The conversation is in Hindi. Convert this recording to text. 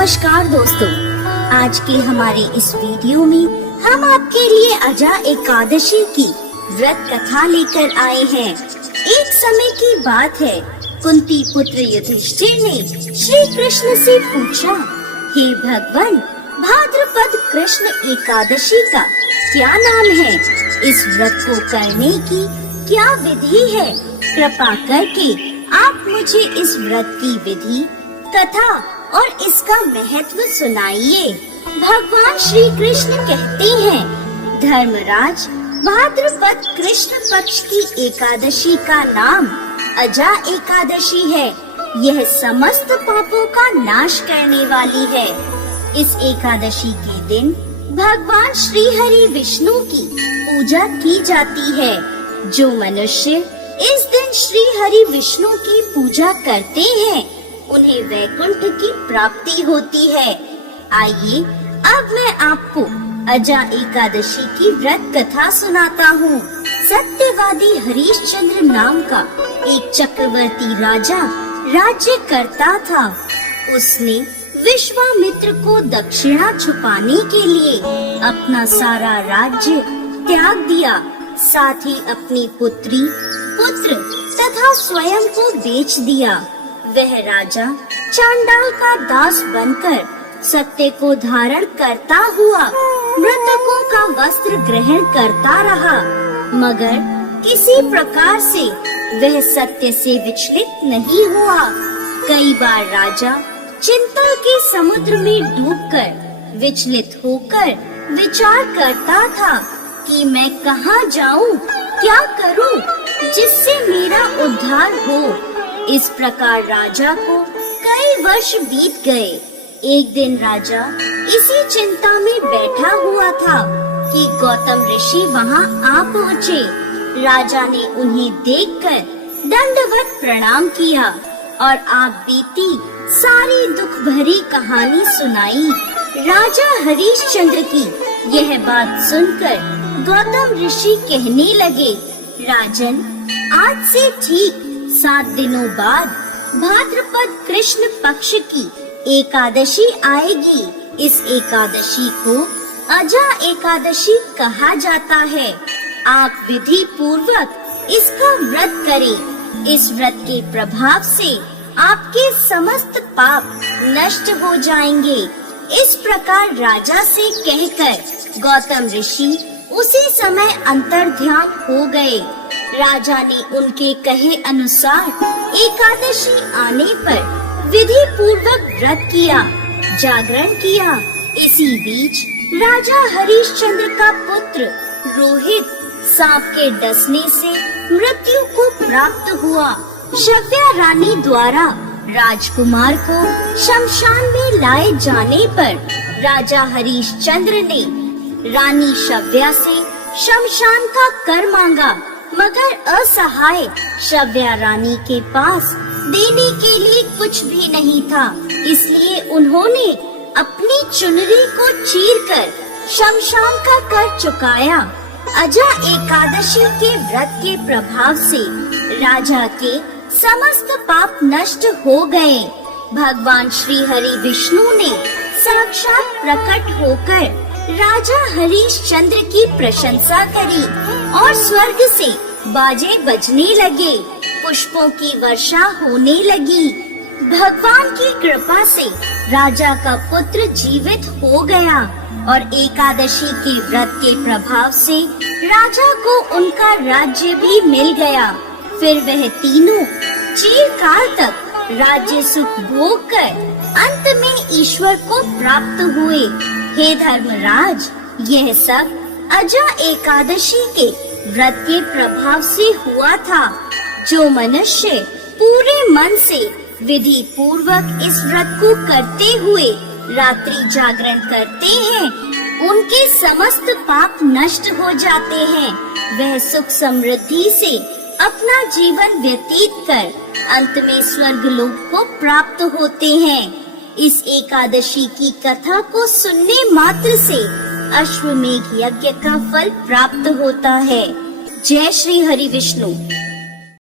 नमस्कार दोस्तों, आज के हमारे इस वीडियो में हम आपके लिए अजा एकादशी की व्रत कथा लेकर आए हैं। एक समय की बात है, कुंती पुत्र युधिष्ठिर ने श्री कृष्ण से पूछा, हे भगवान, भाद्रपद कृष्ण एकादशी का क्या नाम है? इस व्रत को करने की क्या विधि है? कृपा करके आप मुझे इस व्रत की विधि, कथा और इसका महत्व सुनाइए। भगवान श्री कृष्ण कहते हैं, धर्मराज, भाद्रपद कृष्ण पक्ष की एकादशी का नाम अजा एकादशी है। यह समस्त पापों का नाश करने वाली है। इस एकादशी के दिन भगवान श्री हरि विष्णु की पूजा की जाती है। जो मनुष्य इस दिन श्री हरि विष्णु की पूजा करते हैं, उन्हें वैकुंठ की प्राप्ति होती है। आइए अब मैं आपको अजा एकादशी की व्रत कथा सुनाता हूँ। सत्यवादी हरिश्चंद्र नाम का एक चक्रवर्ती राजा राज्य करता था। उसने विश्वामित्र को दक्षिणा छुपाने के लिए अपना सारा राज्य त्याग दिया, साथ ही अपनी पुत्री, पुत्र तथा स्वयं को बेच दिया। वह राजा चांडाल का दास बनकर सत्य को धारण करता हुआ मृतकों का वस्त्र ग्रहण करता रहा, मगर किसी प्रकार से वह सत्य से विचलित नहीं हुआ। कई बार राजा चिंता के समुद्र में डूबकर विचलित होकर विचार करता था कि मैं कहाँ जाऊँ, क्या करूँ जिससे मेरा उद्धार हो। इस प्रकार राजा को कई वर्ष बीत गए। एक दिन राजा इसी चिंता में बैठा हुआ था कि गौतम ऋषि वहाँ आ पहुँचे। राजा ने उन्हें देखकर दंडवत प्रणाम किया और आप बीती सारी दुख भरी कहानी सुनाई। राजा हरिश्चंद्र की यह बात सुनकर गौतम ऋषि कहने लगे, राजन, आज से ठीक 7 दिनों बाद भाद्रपद कृष्ण पक्ष की एकादशी आएगी। इस एकादशी को अजा एकादशी कहा जाता है। आप विधि पूर्वक इसका व्रत करें। इस व्रत के प्रभाव से आपके समस्त पाप नष्ट हो जाएंगे। इस प्रकार राजा से कहकर गौतम ऋषि उसी समय अंतर्ध्यान हो गए। राजा ने उनके कहे अनुसार एकादशी आने पर विधि पूर्वक व्रत किया, जागरण किया। इसी बीच राजा हरिश्चंद्र का पुत्र रोहित सांप के डसने से मृत्यु को प्राप्त हुआ। शव्या रानी द्वारा राजकुमार को शमशान में लाए जाने पर राजा हरिश्चंद्र ने रानी शव्या से शमशान का कर मांगा, मगर असहाय शव्या रानी के पास देने के लिए कुछ भी नहीं था। इसलिए उन्होंने अपनी चुनरी को चीरकर शमशान का कर चुकाया। अजा एकादशी के व्रत के प्रभाव से राजा के समस्त पाप नष्ट हो गए। भगवान श्री हरि विष्णु ने साक्षात प्रकट होकर राजा हरिश्चंद्र की प्रशंसा करी और स्वर्ग से बाजे बजने लगे, पुष्पों की वर्षा होने लगी। भगवान की कृपा से राजा का पुत्र जीवित हो गया और एकादशी के व्रत के प्रभाव से राजा को उनका राज्य भी मिल गया। फिर वह तीनों चिरकाल तक राज्य सुख भोग कर अंत में ईश्वर को प्राप्त हुए। हे धर्मराज, यह सब अजा एकादशी के व्रत के प्रभाव से हुआ था। जो मनुष्य पूरे मन से विधि पूर्वक इस व्रत को करते हुए रात्रि जागरण करते हैं, उनके समस्त पाप नष्ट हो जाते हैं। वह सुख समृद्धि से अपना जीवन व्यतीत कर अंत में स्वर्ग लोक को प्राप्त होते हैं। इस एकादशी की कथा को सुनने मात्र से अश्वमेध यज्ञ का फल प्राप्त होता है। जय श्री हरि विष्णु।